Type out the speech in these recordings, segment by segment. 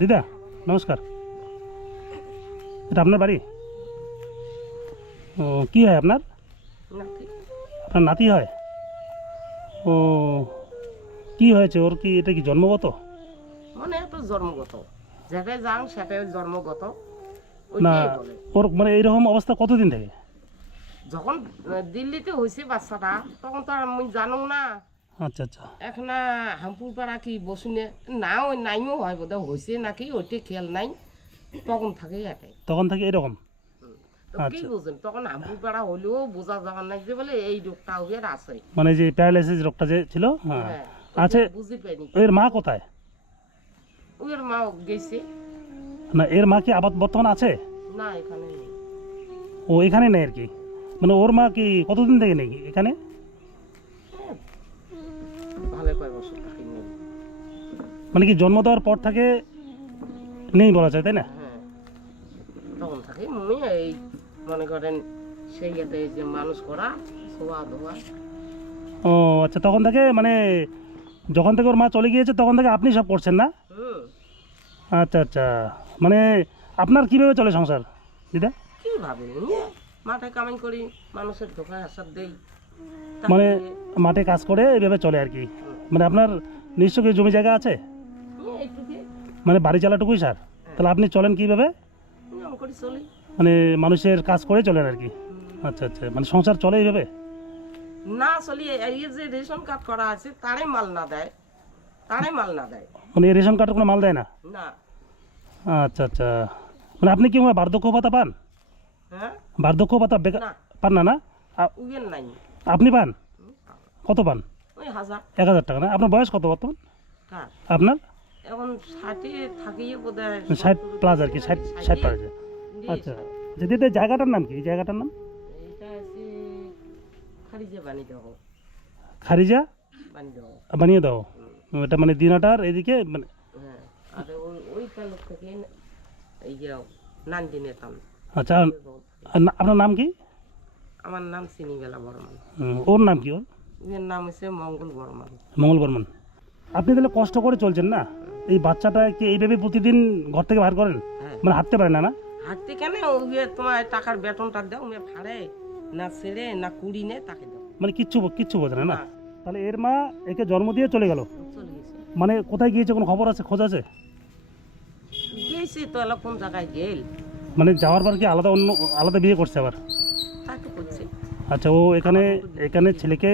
দিদা নমস্কার, এটা আপনার বাড়ি? ও, কি হয় আপনার? নাতি আপনার নাতি হয়? ও, কি হয়েছে ওর? কি এটা কি জন্মগত? মানে তো জন্মগত, যেটাই যান সেটাই জন্মগত, না, ওইটাই বলে। ওর মানে এইরকম অবস্থা কতদিন থেকে? যখন দিল্লিতে হয়েছে বাচ্চাটা তখন তো আর আমি জানো না। আচ্ছা আচ্ছা। এখন হামপুর পাড়া কি বসুনে না, ওই নাইও হয় বোধহয় হয়েছে নাকি, ওইটাই খেয়াল নাই। তখন থাকে এটাই। তখন থেকে এরকম? তো কি আচ্ছা। বুঝেন, তখন হামপুর পাড়া হলেও বোঝা যাওয়ার নাই যে বলে এই রোগটা ওদের আছে। মানে যে প্যারালাইসিস রোগটা যে ছিল, হ্যাঁ। হ্যাঁ, আচ্ছা, বুঝি পাইনি। এর মা কোথায়? ওদের মা গেছে। না, এর মা কি আবার বর্তমানে আছে? না, এখানে নেই। ও এখানে নেই আর কি? মানে ওর মা কি কতদিন থেকে নেই এখানে? ভালো কয় বছর থাকি নেই। মানে কি জন্ম দেওয়ার পর থেকে নেই বলা যায়, তাই না? হ্যাঁ, তখন থাকে মনে এই মনে করেন সেই এতে যে মানুষ করা শোয়া ধোয়া। ও আচ্ছা, তখন থেকে মানে যখন থেকে ওর মা চলে গিয়েছে তখন থেকে আপনি সব করছেন না? হুম, আচ্ছা আচ্ছা। মানে আপনার কীভাবে চলে সংসার দিদা? কিভাবে মাঠে কামাই করি, মানুষের ধোকায় আসার দেই। মানে মাঠে কাজ করে এইভাবে চলে আর কি? মানে আপনার নিশ্চয় কি জমি জায়গা আছে? এইটুকু মানে বাড়ি চালাটুকুই স্যার? তাহলে আপনি চলেন কীভাবে? নিয়ম করে চলি। মানে মানুষের কাজ করে চলেন আর কি? আচ্ছা আচ্ছা, মানে সংসার চলে এইভাবে? না চলি, এই যে রেশন কার্ড করা আছে তারে মাল না দেয়, তারে মাল না দেয় মানে এই রেশন কার্ডের কোনো মাল দেয় না? না। আচ্ছা আচ্ছা। মানে আপনি কি বার্ধক্য ভাতা পান? হ্যাঁ, বার্ধক্য ভাতা না পান না? না উইয়ের নাই। আপনি পান? কত পান? ওই 1000 1000 টাকা না? আপনার বয়স কত বর্তমান? কার আপনার এখন 60 থাকিয়ে বোধ হয় 60 প্লাস আর কি? 60 পার হয়েছে? আচ্ছা। দিদি জায়গাটার নাম কি? এই জায়গাটার নাম? এটা আছে খারিজে বানি দেবো, খারিজা বানি দেবো। বানিয়ে দাও? এটা মানে দিনাটার এদিকে মানে? হ্যাঁ, আর ওই তালুক থেকে এই যে নান্দিনে তাল। আচ্ছা। আর আপনার নাম কি? আমার নাম চিনিবেলা বর্মন। ওর নাম কি? ওর এর নাম হচ্ছে মঙ্গল বর্মন। মঙ্গল বর্মন। আপনি তাহলে কষ্ট করে চলছেন না? এই বাচ্চাটা কি এইভাবে প্রতিদিন ঘর থেকে বার করেন? হ্যাঁ, মানে হাঁটতে পারে না? না হাঁটতে কেন, ওই তোমার টাকার বেতনটা দাও, মেয়ে ফাড়ে না, ছেড়ে না কুড়ি নে, তাকে দাও। মানে কিচ্ছু বোঝে না? না, না, তাহলে এর মা একে জন্ম দিয়ে চলে গেল? চলে গেছে। মানে কোথায় গিয়েছে, কোনো খবর আছে, খোঁজ আছে? গেছি তো, এলা কোন জায়গায় গেল, মানে যাওয়ার পর কি আলাদা বিয়ে করছে আবার? তাকে করছে। আচ্ছা, ও এখানে এখানে ছেলেকে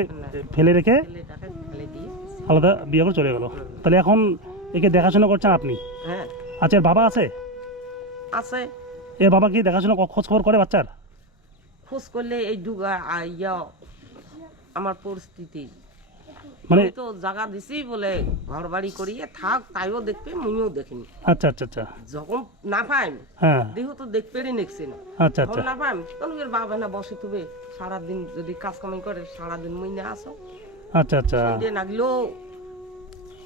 ফেলে রেখে ছেলেটাকে ফেলে দিয়ে। আলাদা বিয়ে করে চলে গেল? তাহলে এখন একে দেখাশোনা করছেন আপনি? হ্যাঁ, আচ্ছা, এর বাবা আছে? আছে। এর বাবা কি দেখাশোনা খোঁজ খবর করে বাচ্চার? খোঁজ করলে এই ডুগা আমার পরিস্থিতি, মানে আমি তো জায়গা দিছি বলে ঘর বাড়ি করিয়ে থাক, তাইও দেখবে, মুইও দেখিনি। আচ্ছা আচ্ছা আচ্ছা। যখন না পাই হ্যাঁ, দেহ তো দেখতে নেছি না, আচ্ছা যখন আচ্ছা না পাই তখন এর বাবা না বসে তুবে সারাদিন, যদি কাজ কামাই করে সারাদিন মুইনে আসো, আচ্ছা আচ্ছা। সন্ধ্যে নাগলেও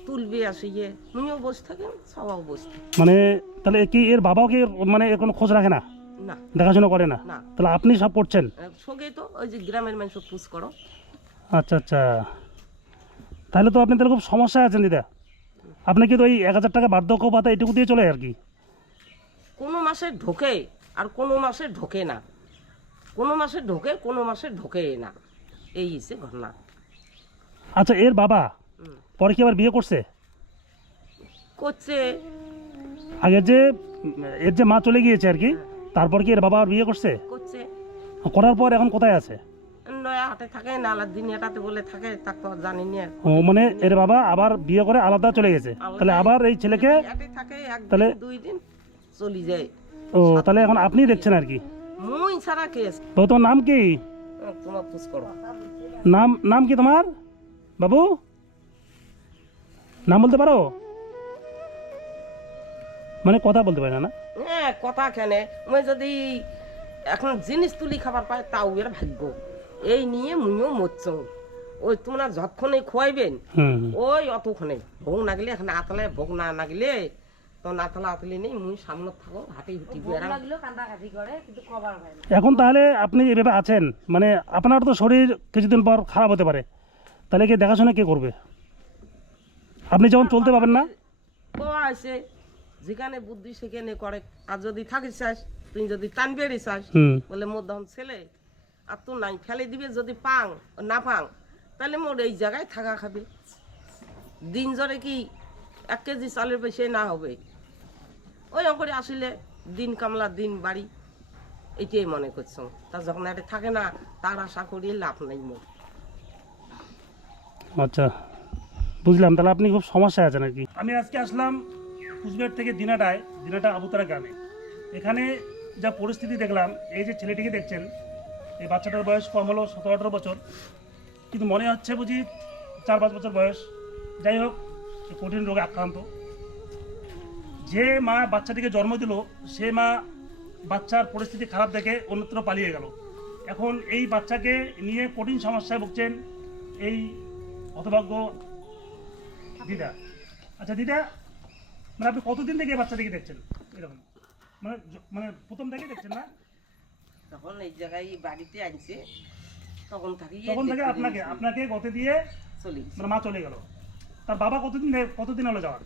তুলবে আসিয়ে, মুইও বসে থাকেন, সবাও বসে থাকে। মানে তাহলে কি এর বাবাও কি মানে এর কোনো খোঁজ রাখে না, না দেখাশোনা করে না? না, তাহলে আপনি সব করছেন? সঙ্গে তো ওই যে গ্রামের মানুষ পুষ করো। আচ্ছা আচ্ছা। তাহলে তো আপনি তাহলে খুব সমস্যায় আছেন দিদা। আপনি কি তো ওই 1000 টাকা বার্ধক্য ভাতা এটুকু দিয়ে চলে আর কি? কোনো মাসে ঢোকে আর কোনো মাসে ঢোকে না, কোনো মাসে ঢোকে কোনো মাসে ঢোকে না, এই হচ্ছে ঘটনা। আচ্ছা, এর বাবা পরে কি আবার বিয়ে করছে? করছে। আগে যে এর যে মা চলে গিয়েছে আর কি, তারপর কি এর বাবা আর বিয়ে করছে? করছে। করার পর এখন কোথায় আছে? নয়া হাটে থাকে, নালার দিন এটাতে বলে থাকে, তা তো জানি না। ও মানে এর বাবা আবার বিয়ে করে আলাদা চলে গেছে? তাহলে আবার এই ছেলেকে এটাতে থাকে তাহলে একদিন 2 দিন চলে যায়। ও তাহলে এখন আপনি দেখছেন আর কি? মুই ছাড়া কেস। তো তোর নাম কি? তোমার পুষ করো। নাম নাম কি তোমার বাবু? নাম বলতে পারো? মানে কথা বলতে পারে না? না হ্যাঁ, কথা কেনে মুই যদি এখন জিনিস তুলি খাবার পাই তাও এর ভাগ্য, এই নিয়ে মুইও মরছ। ওই তোমরা যতক্ষণে খোয়াইবেন হুম। ওই অতক্ষণে ভোগ না গেলে, এখন আতলে ভোগ না না গেলে তো নাতলা আতলি নেই, মুই সামনে থাকো, হাঁটি হুটি বেড়া। এখন তাহলে আপনি এভাবে আছেন, মানে আপনার তো শরীর কিছুদিন পর খারাপ হতে পারে, তাহলে কি দেখাশোনা কে করবে? আপনি যখন চলতে পারবেন না? ও আছে যেখানে বুদ্ধি সেখানে করে। আর যদি থাকিস চাস, তুই যদি টান বেড়ে চাস, হুম বলে মোর দহন ছেলে আর তো নাই ফেলে দিবে, যদি পাং না পাং তাহলে মোর এই জায়গায় থাকা খাবে। দিন জরে কি 1 কেজি চালের বেশি না হবে। ওই অঙ্করে আসলে দিন কামলা দিন বাড়ি, এটাই মনে করছো। তা যখন এটা থাকে না, তার আশা করি লাভ নাই মোর। আচ্ছা বুঝলাম, তাহলে আপনি খুব সমস্যায় আছেন আর কি। আমি আজকে আসলাম কুচবিহার থেকে দিনাটা আবুতারা গ্রামে। এখানে যা পরিস্থিতি দেখলাম, এই যে ছেলেটিকে দেখছেন, এই বাচ্চাটার বয়স কম হলো 17-18 বছর, কিন্তু মনে হচ্ছে বুঝি 4-5 বছর বয়স। যাই হোক, এ কঠিন রোগে আক্রান্ত। যে মা বাচ্চাটিকে জন্ম দিল, সে মা বাচ্চার পরিস্থিতি খারাপ দেখে অন্যত্র পালিয়ে গেল। এখন এই বাচ্চাকে নিয়ে কঠিন সমস্যায় ভুগছেন এই হতভাগ্য দিদা। আচ্ছা দিদা, মানে আপনি কতদিন থেকে এই বাচ্চাটিকে দেখছেন এরকম? মানে প্রথম থেকে দেখছেন না? তখন এই জায়গায় বাড়িতে আনছে, তখন থাকি তখন থেকে আপনাকে গতে দিয়ে চলে গেছে। মানে মা চলে গেল। তার বাবা কতদিন হলো যাওয়ার?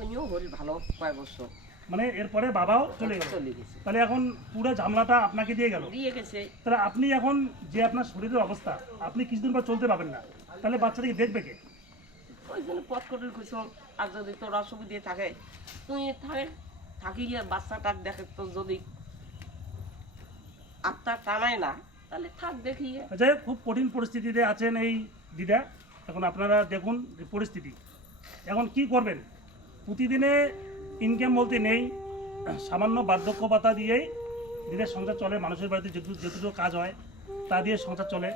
উনিও হল ভালো কয়েক বছর মানে এরপরে বাবাও চলে গেল। তাহলে এখন পুরো ঝামেলাটা আপনাকে দিয়ে গেল। দিয়ে গেছে। তাহলে আপনি এখন যে আপনার শরীরের অবস্থা, আপনি কিছুদিন পর চলতে পারবেন না, তাহলে বাচ্চাটাকে দেখবে কে? ওই জন্য পথ কঠিন করছ। আর যদি তোর অসুবিধে থাকে, তুই থাকি গিয়ে বাচ্চাটা দেখে, তো যদি আত্মা টানায় না, তাহলে থাক দেখি। যাই হোক, খুব কঠিন পরিস্থিতিতে আছেন এই দিদা। এখন আপনারা দেখুন যে পরিস্থিতি, এখন কি করবেন? প্রতিদিনে ইনকাম বলতে নেই, সামান্য বার্ধক্য ভাতা দিয়েই দিদের সংসার চলে। মানুষের বাড়িতে যেটুকু কাজ হয় তা দিয়ে সংসার চলে।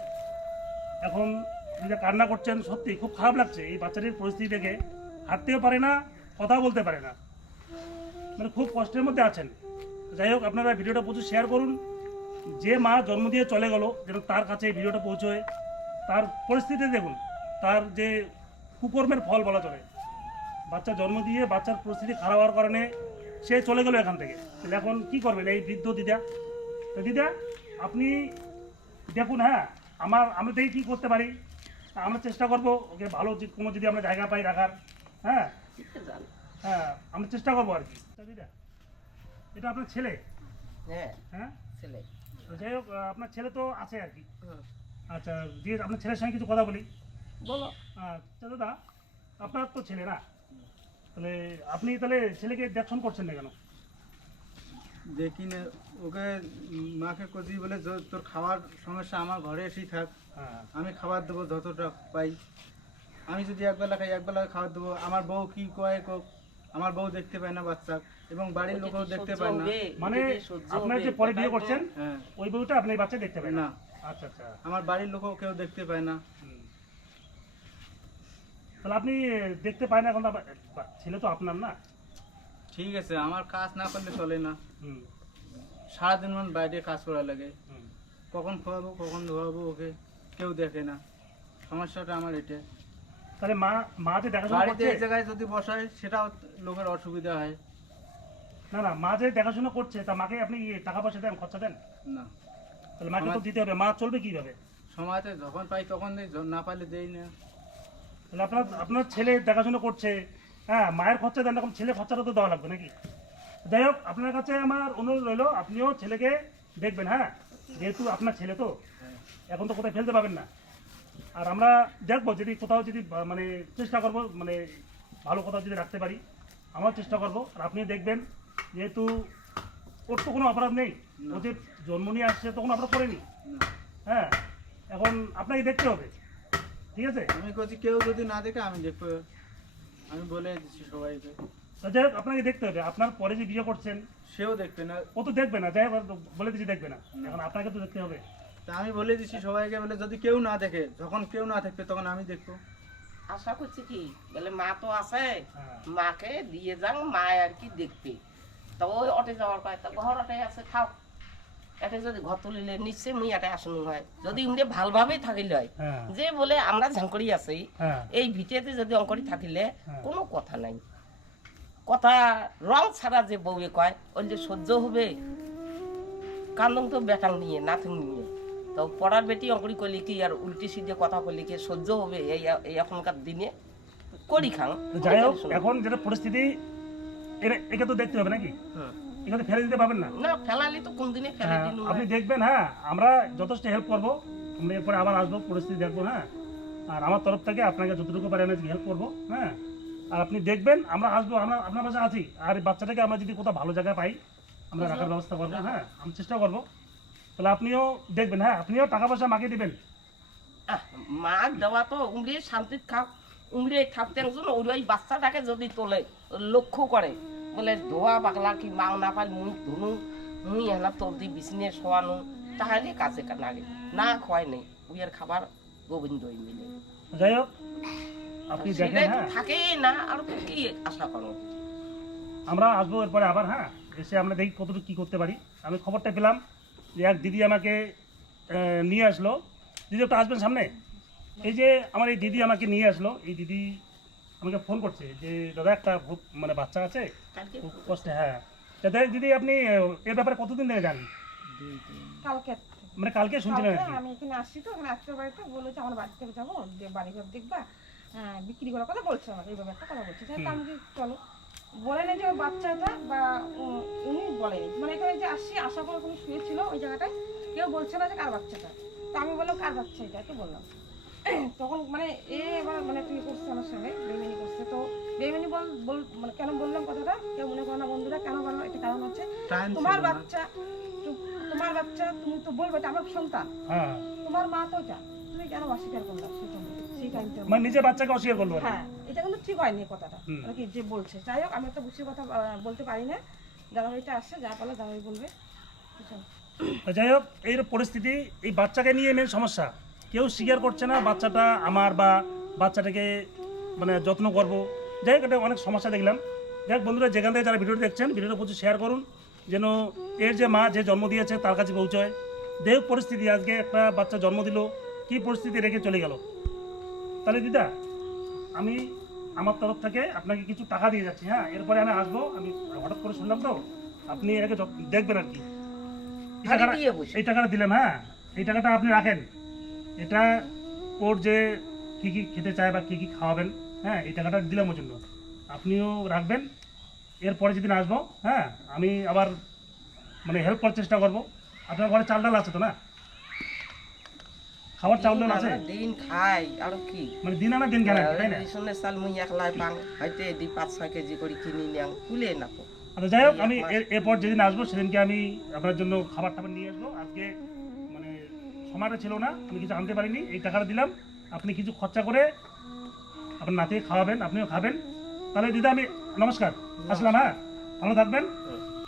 এখন দিদা কান্না করছেন, সত্যি খুব খারাপ লাগছে এই বাচ্চাটির পরিস্থিতি দেখে। হাঁটতেও পারে না, কথা বলতে পারে না, মানে খুব কষ্টের মধ্যে আছেন। যাই হোক, আপনারা ভিডিওটা প্রচুর শেয়ার করুন। যে মা জন্ম দিয়ে চলে গেল, যেন তার কাছে এই ভিডিওটা পৌঁছয়। তার পরিস্থিতি দেখুন, তার যে কুকর্মের ফল বলা চলে। বাচ্চা জন্ম দিয়ে বাচ্চার পরিস্থিতি খারাপ হওয়ার কারণে সে চলে গেল এখান থেকে। তাহলে এখন কি করবেন এই বৃদ্ধ দিদা? তো দিদা, আপনি দেখুন, হ্যাঁ, আমরা দেখি কী করতে পারি। আমরা চেষ্টা করবো ওকে ভালো কোনো যদি আমরা জায়গা পাই রাখার। হ্যাঁ হ্যাঁ, আমরা চেষ্টা করবো আর কি। দিদা, এটা আপনার ছেলে? হ্যাঁ হ্যাঁ ছেলে। তো যাই হোক, আপনার ছেলে তো আছে আর কি। আচ্ছা, দিয়ে আপনার ছেলের সঙ্গে কিছু কথা বলি। বলো। আচ্ছা দাদা, আপনার তো ছেলে না, তাহলে আপনি তাহলে ছেলেকে দেখশন করছেন না কেন? দেখি না, ওকে মাকে কচি বলে তোর খাওয়ার সমস্যা, আমার ঘরে এসেই থাক, হ্যাঁ আমি খাবার দেবো যতটা পাই। আমি যদি একবেলা খাই, একবেলা খাবার দেবো। আমার বউ কি কয় কোক, আমার বউ দেখতে পায় না বাচ্চা, এবং বাড়ির লোকও দেখতে পায় না। মানে আপনার যে পরে বিয়ে করছেন, হ্যাঁ, ওই বউটা আপনি বাচ্চা দেখতে পায় না? না, আচ্ছা আচ্ছা। আমার বাড়ির লোকও কেউ দেখতে পায় না। তাহলে আপনি দেখতে পায় না, এখন তো ছেলে তো আপনার না। ঠিক আছে, আমার কাজ না করলে চলে না। হুম সারাদিন মান বাইরে কাজ করা লাগে, হুম। কখন খাওয়াবো কখন ধোয়াবো ওকে কেউ দেখে না। সমস্যাটা আমার এটা। তাহলে মা যে দেখাশোনা বাড়িতে করছে, এই জায়গায় যদি বসায় সেটাও লোকের অসুবিধা হয়। না মা যে দেখাশোনা করছে, তা মাকে আপনি টাকা পয়সা দেন, খরচা দেন? না, তাহলে মাকে তো দিতে হবে, মা চলবে কিভাবে? সময়তে যখন পাই তখন দেই, না পাইলে দেই না। তাহলে আপনার ছেলে দেখাশোনা করছে, হ্যাঁ, মায়ের খরচা দেন, এখন ছেলে খরচাটা তো দেওয়া লাগবে নাকি? যাই হোক, আপনার কাছে আমার অনুরোধ রইল, আপনিও ছেলেকে দেখবেন। হ্যাঁ, যেহেতু আপনার ছেলে তো এখন তো কোথায় ফেলতে পারবেন না। আর আমরা দেখবো যদি কোথাও যদি মানে চেষ্টা করব, মানে ভালো কোথাও যদি রাখতে পারি, আমরাও চেষ্টা করব। আর আপনি দেখবেন, যেহেতু ওর তো কোনো অপরাধ নেই, ও যে জন্ম নিয়ে আসছে তো কোনো অপরাধ করেনি। না, হ্যাঁ, এখন আপনাকে দেখতে হবে, ঠিক আছে? আমি বলছি কেউ যদি না দেখে আমি দেখবো, আমি বলে দিচ্ছি সবাইকে। তো যাই হোক, আপনাকে দেখতে হবে। আপনার পরে যে বিয়ে করছেন সেও দেখবে না। ও তো দেখবে না, যাই হোক বলে দিচ্ছি দেখবে না, এখন আপনাকে তো দেখতে হবে। তা আমি বলে দিচ্ছি সবাইকে, বলে যদি কেউ না দেখে, যখন কেউ না থাকবে তখন আমি দেখবো। আশা করছি কি, বলে মা তো আছে, হ্যাঁ। মাকে দিয়ে যান, মা আর কি দেখবে। তা ওই অটে যাওয়ার পায়, তা ঘর অটে আছে, খাও। এটা যদি ঘর তুলিলে নিশ্চয়ই মুই এটা আসন হয়, যদি ইমরে ভালোভাবেই থাকিলে হয়। হ্যাঁ যে বলে আমরা ঝাঙ্কড়ি আছি, হ্যাঁ এই ভিটেতে যদি অঙ্করি থাকিলে হ্যাঁ। কোনো কথা নাই। কথা রং ছাড়া যে বউয়ে কয়, ওই যে সহ্য হবে। কান্দন তো বেটাং নিয়ে নাথিং নিয়ে, তো পড়ার বেটি অঙ্করি করলে কি আর উল্টি সিধে কথা বললে কি সহ্য হবে এই এখনকার দিনে? করি খাং যাই হোক এখন যেটা পরিস্থিতি একে তো দেখতে হবে নাকি, এখানে ফেলে দিতে পারবেন না। না ফেলালি তো কোনদিনে ফেলে হ্যাঁ, দিন আপনি দেখবেন, হ্যাঁ আমরা যথেষ্ট হেল্প করবো, আমরা এরপরে আবার আসবো, পরিস্থিতি দেখবো। হ্যাঁ, আর আমার তরফ থেকে আপনাকে যতটুকু পারি আমি হেল্প করবো। হ্যাঁ, আর আপনি দেখবেন আমরা আসবো, আমরা আপনার পাশে আছি। আর এই বাচ্চাটাকে আমরা যদি কোথাও ভালো জায়গায় পাই আমরা রাখার ব্যবস্থা করবো। হ্যাঁ, আমি চেষ্টা করবো। তাহলে আপনিও দেখবেন, হ্যাঁ আপনিও টাকা পয়সা মাকে দিবেন। মা দেওয়া তো উমরিয়ে শান্তির খাও, উমরিয়ে থাকতে একজন ওই বাচ্চাটাকে যদি তোলে লক্ষ্য করে বলে ধোয়া পাগলা কি মা না পাই মুই ধুনু মুই হেলা তোর দি বিছনে শোয়ানো তাহলে কাছে লাগে না খোয়াই নেই উইয়ের খাবার গোবিন্দই মিলে। যাই হোক আপনি দেখেন, সেটাই তো হ্যাঁ থাকেই না আর কি আশা করো। আমরা আসবো এরপরে আবার। হ্যাঁ, এসে আমরা দেখি কতটুকু কী করতে পারি। আমি খবরটা পেলাম যে এক দিদি আমাকে নিয়ে আসলো। দিদি একটু আসবেন সামনে। এই যে আমার এই দিদি আমাকে নিয়ে আসলো, এই দিদি আমাকে ফোন করছে যে দাদা একটা মানে বাচ্চা আছে কালকে খুব কষ্টে। হ্যাঁ, দাদা দিদি আপনি এর ব্যাপারে কতদিন ধরে জানেন? কালকে মানে কালকে শুনছিলেন আর কি? আমি এখানে আসছি তো এখানে আজকের বাড়িতে বলেছে আমার বাড়ি থেকে যাবো বাড়িঘর দেখবা বিক্রি করার কথা বলছে আমাকে এইভাবে একটা কথা বলছে তাই আমি কি চলো বলেনি যে ওর বাচ্চাটা বা উনি বলেনি মানে এখানে যে আসছি আশা করে কোনো শুয়েছিল ওই জায়গাটায় কেউ বলছে না যে কার বাচ্চাটা তো আমি বললাম কার বাচ্চা এটা কি বললাম তখন মানে এবার মানে তুই করছে আমার সঙ্গে বেইমানি করছে তো বেইমানি মানে কেন বললাম কথাটা কেউ মনে করো না বন্ধুরা কেন বললাম এটা কারণ হচ্ছে তোমার বাচ্চা তোমার বাচ্চা তুমি তো বলবে এটা আমার সন্তান, হ্যাঁ তোমার মা তো এটা তুমি কেন অস্বীকার করলা সেই টাইমটা মানে নিজের বাচ্চাকে অস্বীকার করলো আর কি। হ্যাঁ এটা কিন্তু ঠিক হয়নি কথাটা হুম। আর কি যে বলছে যাই হোক আমি একটা বুঝিয়ে কথা বলতে পারি না দাদাভাইটা আসছে যা বলে দাদাভাই বলবে বুঝছেন? তো যাই হোক এই পরিস্থিতি, এই বাচ্চাকে নিয়ে মেন সমস্যা। কেউ স্বীকার করছে না বাচ্চাটা আমার, বা বাচ্চাটাকে মানে যত্ন করবো। যাই হোক এটা অনেক সমস্যা দেখলাম। যাই হোক বন্ধুরা, যেখান থেকে যারা ভিডিওটি দেখছেন ভিডিওটা প্রচুর শেয়ার করুন, যেন এর যে মা যে জন্ম দিয়েছে তার কাছে পৌঁছয়। দেখ পরিস্থিতি, আজকে একটা বাচ্চা জন্ম দিল, কি পরিস্থিতি রেখে চলে গেল। তাহলে দিদা আমি আমার তরফ থেকে আপনাকে কিছু টাকা দিয়ে যাচ্ছি। হ্যাঁ, এরপরে আমি আসবো। আমি হঠাৎ করে শুনলাম তো আপনি এটাকে দেখবেন আর কি। এই টাকাটা দিলাম। হ্যাঁ, এই টাকাটা আপনি রাখেন। এটা ওর যে কী কী খেতে চায় বা কী কী খাওয়াবেন, হ্যাঁ এই টাকাটা দিলাম ওর জন্য, আপনিও রাখবেন। এরপরে যেদিন আসবো, হ্যাঁ আমি আবার মানে হেল্প করার চেষ্টা করবো। আপনার ঘরে চাল ডাল আছে তো না? খাবার চাল ডাল আছে? দিন খাই আর কি মানে দিন আনা দিন কেনা, তাই না? রেশনের চাল মুই একলাই পাং হয়তো এদি 5-6 কেজি করে কিনে নিয়াং কুলে না তো। আচ্ছা যাই হোক, আমি এরপর যেদিন আসবো সেদিনকে আমি আপনার জন্য খাবার টাবার নিয়ে আসবো। আজকে মানে সময়টা ছিল না, আমি কিছু আনতে পারিনি। এই টাকাটা দিলাম, আপনি কিছু খরচা করে আপনার নাতিকে খাওয়াবেন, আপনিও খাবেন। তাহলে দিদা আমি নমস্কার, আসলাম। হ্যাঁ, ভালো থাকবেন।